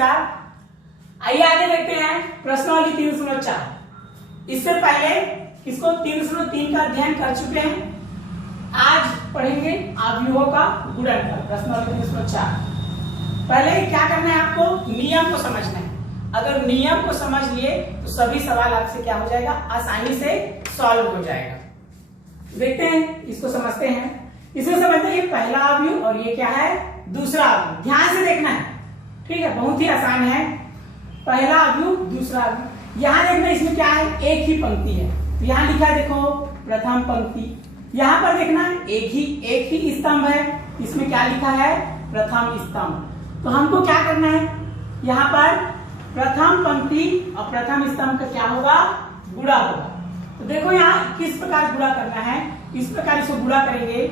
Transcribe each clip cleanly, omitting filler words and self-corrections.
नमस्कार। आइए आगे देखते हैं प्रश्नावली 3.4। इससे पहले इसको 3.3 का अध्ययन कर चुके हैं। आज पढ़ेंगे अवयवों का गुणनफल, प्रश्नावली 3.4। पहले क्या करना है, आपको नियम को समझना है। अगर नियम को समझ लिए तो सभी सवाल आपसे क्या हो जाएगा, आसानी से सॉल्व हो जाएगा। देखते हैं, इसको समझते हैं। इसमें समझते हैं ये पहला अवयव और ये क्या है, दूसरा अवयव। ध्यान से देखना है, ठीक है, बहुत ही आसान है। पहला अवयव, दूसरा अवयव। यहाँ देखना, इसमें क्या है, एक ही पंक्ति है। तो यहाँ लिखा है, देखो प्रथम पंक्ति। यहाँ पर देखना एक ही स्तंभ है, इसमें क्या लिखा है, प्रथम स्तंभ। तो हमको क्या करना है, यहाँ पर प्रथम पंक्ति और प्रथम स्तंभ का क्या होगा, गुणा होगा। तो देखो यहाँ किस प्रकार गुणा करना है, इस प्रकार इसको गुणा करेंगे।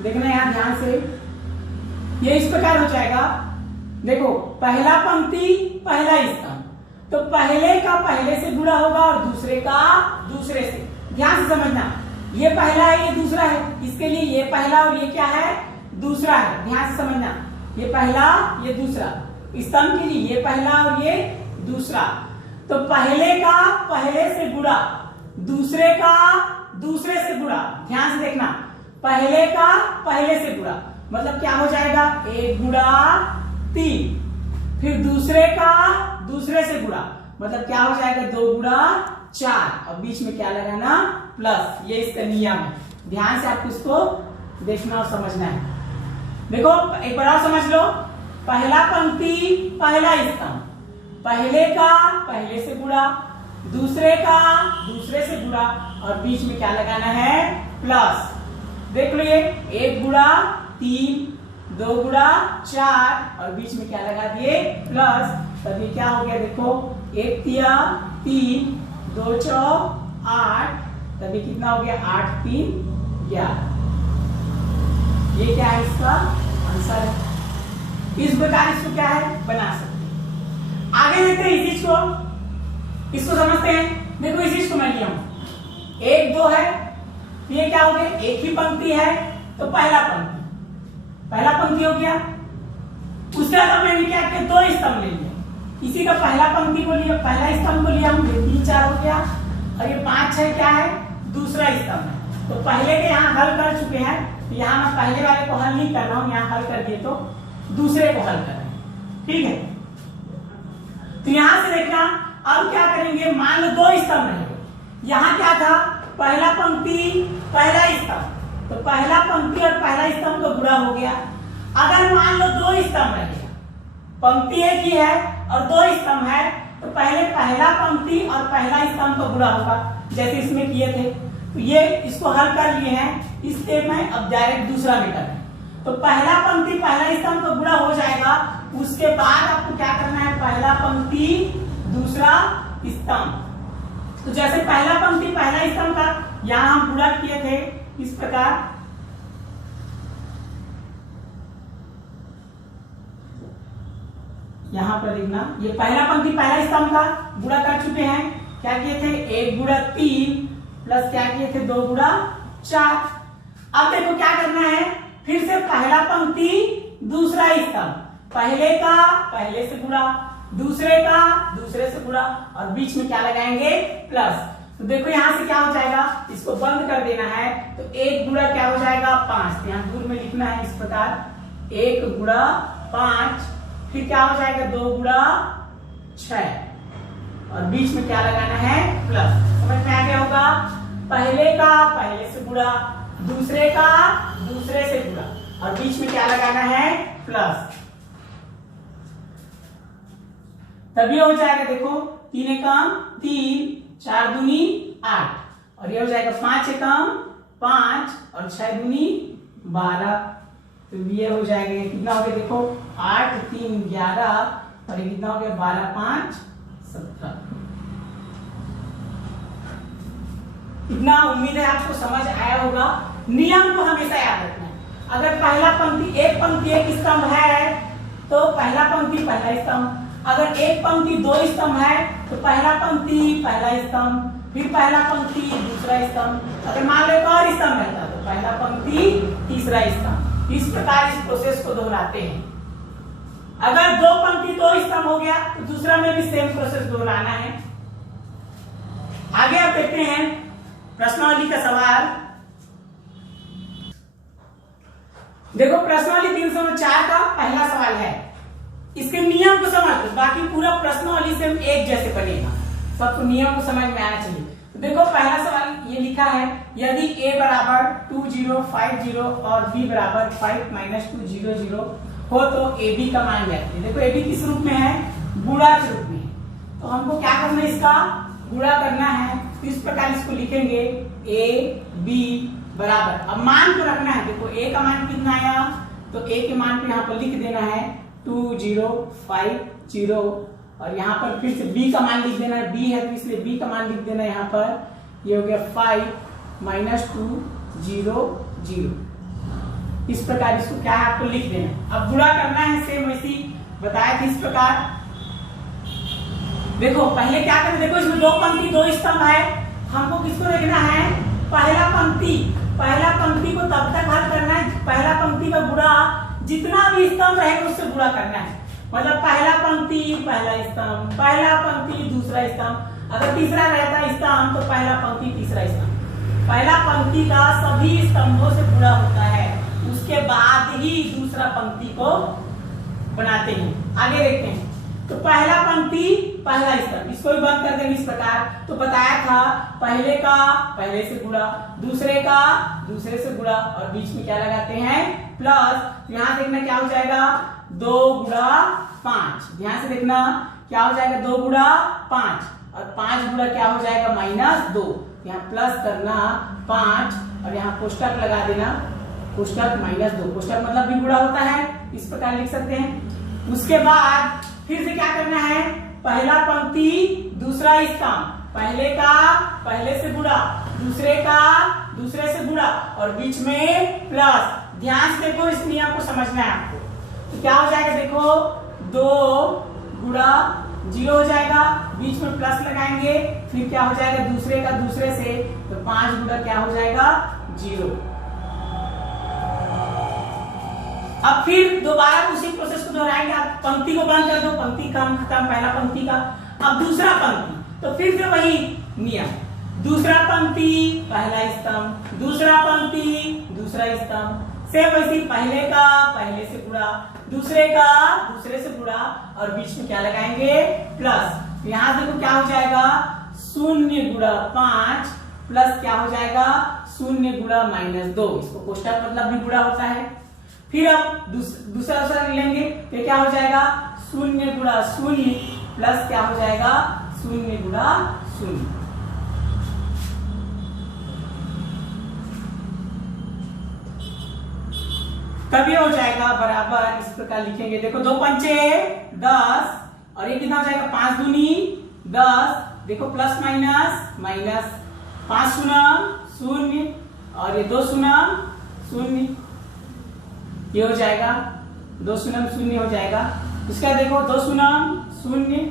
देखना यहाँ ध्यान से, ये इस प्रकार हो जाएगा। देखो पहला पंक्ति पहला स्तंभ, तो पहले का पहले से गुणा होगा और दूसरे का दूसरे से। ध्यान से समझना, ये पहला है, ये दूसरा है, इसके लिए ये पहला और ये क्या है, दूसरा है। ध्यान से समझना, ये पहला ये दूसरा, स्तंभ के लिए ये पहला और ये दूसरा। तो पहले का पहले से गुणा, दूसरे का दूसरे से गुणा। ध्यान से देखना, पहले का पहले से गुणा मतलब क्या हो जाएगा, 1 गुणा 3। फिर दूसरे का दूसरे से गुणा मतलब क्या हो जाएगा, 2 गुणा 4। और बीच में क्या लगाना, प्लस। ये इसका नियम है। ध्यान से आपको इसको देखना और समझना है। देखो एक बार और समझ लो, पहला पंक्ति पहला स्तंभ, पहले का पहले से गुणा, दूसरे का दूसरे से गुणा और बीच में क्या लगाना है, प्लस। देख लो, ये 1 गुणा 3, 2 गुणा 4 और बीच में क्या लगा दिए, प्लस। तब ये क्या हो गया, देखो 1 तिया 3, 2 चौक 8, तभी कितना हो गया, 8 3 11। ये क्या है, इसका आंसर है। इस प्रकार इसको क्या है, बना सकते हैं। आगे देखते हैं इस चीज को, इसको समझते हैं। देखो इस चीज को मैं लिया हूं, 1 2 है, ये क्या हो गया, एक ही पंक्ति है तो पहला पंक्ति हो गया। उसके बाद मैंने क्या किया, 2 स्तंभ ले लिया, इसी का पहला पंक्ति को लिया, पहला स्तंभ को लिया हम, 3 4 हो गया। और ये 5 6 क्या है, दूसरा स्तंभ है। तो पहले के यहाँ हल कर चुके हैं, तो यहाँ मैं पहले वाले को हल नहीं कर रहा हूँ, यहाँ हल कर दिए तो दूसरे को हल कर रहे हैं, ठीक है। तो यहां से देखना, अब क्या करेंगे, मान लो 2 स्तंभ रहेंगे। यहाँ क्या था, पहला पंक्ति पहला स्तंभ, तो पहला पंक्ति और पहला स्तंभ का गुणा हो गया। अगर मान लो 2 स्तंभ रह गया, पंक्ति एक ही है और 2 स्तंभ है, तो पहले पहला पंक्ति और पहला स्तंभ का गुणा होगा, जैसे इसमें किए थे। तो ये इसको हल कर लिए हैं, इस स्टेप में अब डायरेक्ट दूसरा मेथड है। तो पहला पंक्ति पहला स्तंभ का गुणा हो जाएगा। उसके बाद आपको क्या करना है, पहला पंक्ति दूसरा स्तंभ। तो जैसे पहला पंक्ति पहला स्तंभ का यहां हम गुणा किए थे, इस प्रकार यहां पर देखना, ये पहला पंक्ति पहला स्तंभ का गुणा कर चुके हैं। क्या किए थे, 1 गुणा 3 प्लस क्या किए थे, 2 गुणा 4। अब देखो क्या करना है, फिर से पहला पंक्ति दूसरा स्तंभ, पहले का पहले से गुणा, दूसरे का दूसरे से गुणा और बीच में क्या लगाएंगे, प्लस। तो देखो यहां से क्या हो जाएगा, इसको बंद कर देना है। तो 1 गुणा क्या हो जाएगा, 5। यहाँ दूर में लिखना है इस प्रकार, 1 गुणा 5। फिर क्या हो जाएगा, 2 गुणा 6 और बीच में क्या लगाना है, प्लस। समझ में आ गया होगा, पहले का पहले से गुणा, दूसरे का दूसरे से गुणा और बीच में क्या लगाना है, प्लस। तभी हो जाएगा, देखो 3 एकम 3, 4 दूनी 8 और ये हो जाएगा 5 एकम 5 और 6 दूनी 12। तो ये हो जाएगा, कितना हो गया, देखो 8 3 11 और ये कितना हो गया, 12 5 17। इतना उम्मीद है आपको समझ आया होगा। नियम को हमेशा याद रखना है। अगर पहला पंक्ति एक स्तंभ है तो पहला पंक्ति पहला स्तंभ, अगर एक पंक्ति 2 स्तंभ है तो पहला पंक्ति पहला स्तंभ, फिर पहला पंक्ति दूसरा स्तंभ। अगर मान लो एक और स्तंभ रहता तो पहला पंक्ति तीसरा स्तंभ। इस प्रकार इस प्रोसेस को दोहराते हैं। अगर दो पंक्ति दो स्तंभ हो गया तो दूसरा में भी सेम प्रोसेस दोहराना है। आगे आप देखते हैं प्रश्नावली का सवाल। देखो प्रश्नावली 304 का पहला सवाल है, इसके नियम को समझ लो, बाकी पूरा प्रश्नावली से एक जैसे बनेगा, सबको नियम को समझ में आना चाहिए। तो देखो पहला सवाल ये लिखा है, यदि a बराबर 2 0 5 0 और b बराबर 5 - 2 0 0 हो तो ab का मान ज्ञात कीजिए। देखो ab किस रूप में है, गुणा के रूप में है, तो हमको क्या करना है, इसका गुणा करना है। तो इस प्रकार इसको लिखेंगे a b बराबर, अब मान को रखना है। देखो a का मान कितना आया, तो a के मान को यहाँ पर लिख देना है 2 0 5 0 और यहाँ पर फिर से b का मान लिख देना है, b है तो इसलिए b का मान लिख देना है यहाँ पर, ये हो गया 5 - 2 0 0। इस प्रकार इसको क्या है, आपको लिख देना है। अब गुणा करना है सेम वैसी बताया था इस प्रकार। देखो पहले क्या करें, देखो इसमें दो पंक्ति दो स्तंभ है, हमको किसको देखना है, पहला पंक्ति को तब तक हल करना है, पहला पंक्ति का गुणा जितना भी स्तंभ रहेगा उससे गुणा करना है। मतलब पहला पंक्ति पहला स्तंभ, पहला पंक्ति दूसरा स्तंभ, अगर तीसरा रहता है स्तंभ तो पहला पंक्ति तीसरा स्तंभ। पहला पंक्ति का सभी स्तंभों से गुणा होता है, उसके बाद ही दूसरा पंक्ति को बनाते हैं। आगे देखते हैं, तो पहला पंक्ति पहला स्तंभ, इसको भी बंद कर देंगे इस प्रकार। तो बताया था पहले का पहले से गुणा, दूसरे का दूसरे से गुणा और बीच में क्या लगाते हैं, प्लस। यहाँ देखना क्या हो जाएगा, 2 गुणा 5, ध्यान से देखना क्या हो जाएगा, 2 गुणा 5 और 5 गुणा क्या हो जाएगा -2। यहाँ प्लस करना 5 और यहाँ कोष्टक लगा देना, कोष्टक -2, कोष्टक मतलब भी गुणा होता है, इस प्रकार लिख सकते हैं। उसके बाद फिर से क्या करना है, पहला पंक्ति दूसरा स्तंभ, पहले का पहले से गुणा, दूसरे का दूसरे से गुणा और बीच में प्लस। ध्यान से देखो, इस नियम को समझना है आपको। तो क्या हो जाएगा, देखो 2 गुणा 0 हो जाएगा, बीच में प्लस लगाएंगे, फिर क्या हो जाएगा दूसरे का दूसरे से, तो 5 गुणा क्या हो जाएगा 0। अब फिर दोबारा उसी प्रोसेस को दोहराएंगे। आप पंक्ति को बंद कर दो, पंक्ति काम खत्म, पहला पंक्ति का। अब दूसरा पंक्ति, तो फिर से वही नियम, दूसरा पंक्ति पहला स्तंभ, दूसरा पंक्ति दूसरा स्तंभ, सेम वैसे पहले का पहले से गुणा, दूसरे का दूसरे से गुणा और बीच में क्या लगाएंगे, प्लस। यहाँ देखो क्या हो जाएगा, 0 गुणा 5 प्लस क्या हो जाएगा 0 गुणा -2, इसको कोष्टक मतलब भी गुणा होता है। फिर अब दूसरा लेंगे तो क्या हो जाएगा, 0 गुणा 0 प्लस क्या हो जाएगा 0 गुणा 0। तभी हो जाएगा बराबर, इस प्रकार लिखेंगे। देखो 2 पंचे 10 और ये कितना हो जाएगा, 5 दूनी 10, देखो प्लस माइनस माइनस, 5 शून्य 0 और ये 2 शून्य 0, ये हो जाएगा 2 शून्य 0 हो जाएगा। इसका देखो 2 शून्य 0,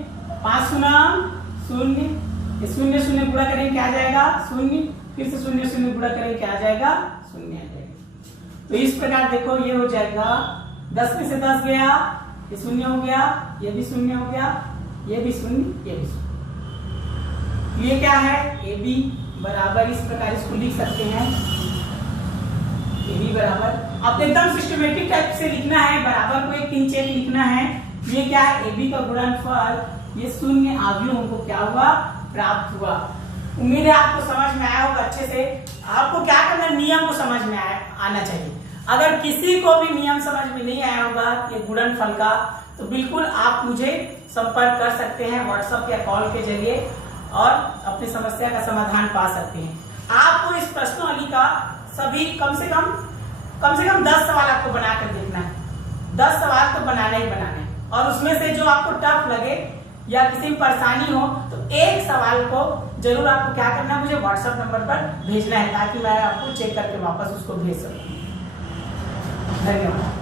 5 शून्य 0, ये 0 0 गुणा करेंगे क्या आ जाएगा 0, फिर से 0 0 गुणा करेंगे क्या आ जाएगा 0 आ जाएगा। तो इस प्रकार देखो ये हो जाएगा, 10 में से 10 गया, ये 0 हो गया, ये भी 0 हो गया, ये भी 0, ये भी 0। ये क्या है, ए बी बराबर, इस प्रकार इसको लिख सकते हैं, ए बी बराबर। अब एकदम सिस्टमेटिक टाइप से लिखना है, बराबर को एक 3 चेक लिखना है। ये क्या है, ए बी का गुणनफल, ये 0 अवयव हमको क्या हुआ, प्राप्त हुआ। उम्मीद है आपको समझ में आया होगा अच्छे से। आपको क्या करना है, नियम को समझ में आना चाहिए। अगर किसी को भी नियम समझ में नहीं आया होगा ये गुणनफल का, तो बिल्कुल आप मुझे संपर्क कर सकते हैं व्हाट्सएप या कॉल के जरिए और अपनी समस्या का समाधान पा सकते हैं। आपको इस प्रश्नावली का सभी कम से कम 10 सवाल आपको बनाकर देखना है। 10 सवाल तो बनाना ही बनाना है, और उसमें से जो आपको टफ लगे या किसी में परेशानी हो तो एक सवाल को जरूर आपको क्या करना है, मुझे व्हाट्सएप नंबर पर भेजना है, ताकि मैं आपको चेक करके वापस उसको भेज सकूं। धन्यवाद।